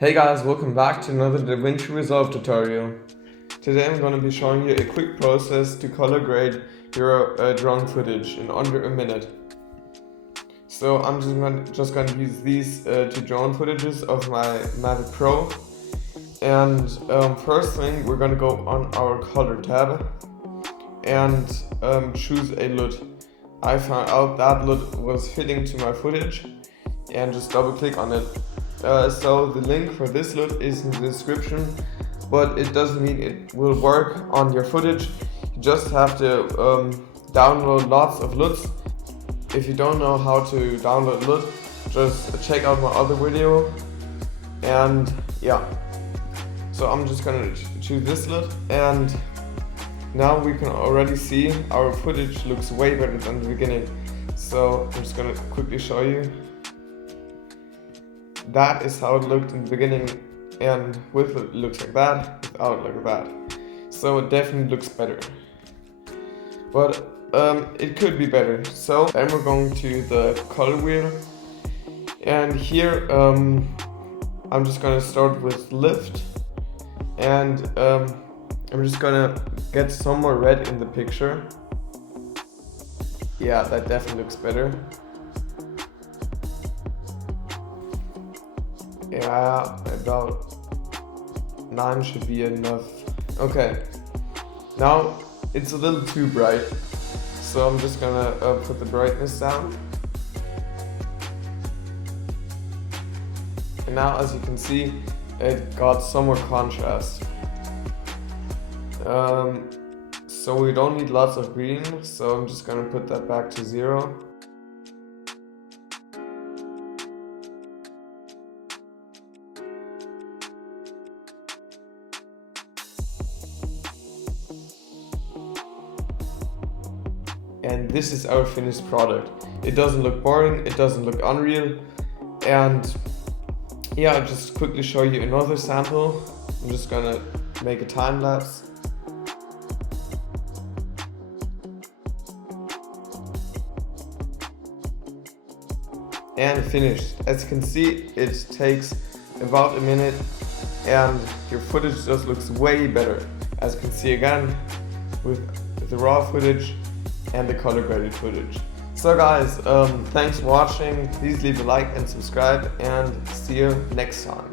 Hey guys, welcome back to another DaVinci Resolve tutorial. Today I'm going to be showing you a quick process to color grade your drone footage in under a minute. So I'm just going to use these two drone footages of my Mavic Pro. And first thing, we're going to go on our color tab and choose a Lut. I found out that Lut was fitting to my footage and just double click on it. So the link for this Lut is in the description, but it doesn't mean it will work on your footage. You just have to download lots of Luts. If you don't know how to download Lut, just check out my other video. And yeah, so I'm just gonna choose this Lut, and now we can already see our footage looks way better than the beginning. So I'm just gonna quickly show you. That is how it looked in the beginning, and with it looks like that, without like that. So it definitely looks better. But it could be better. So then we're going to the color wheel, and here I'm just gonna start with lift, and I'm just gonna get some more red in the picture. Yeah, that definitely looks better. Yeah, about 9 should be enough. Okay, now it's a little too bright, so I'm just gonna put the brightness down. And now, as you can see, it got some more contrast. So we don't need lots of green, so I'm just gonna put that back to 0. And this is our finished product. It doesn't look boring, it doesn't look unreal. And yeah, I'll just quickly show you another sample. I'm just gonna make a time lapse. And finished. As you can see, it takes about a minute and your footage just looks way better. As you can see again, with the raw footage and the color graded footage. So guys, thanks for watching. Please leave a like and subscribe, and see you next time.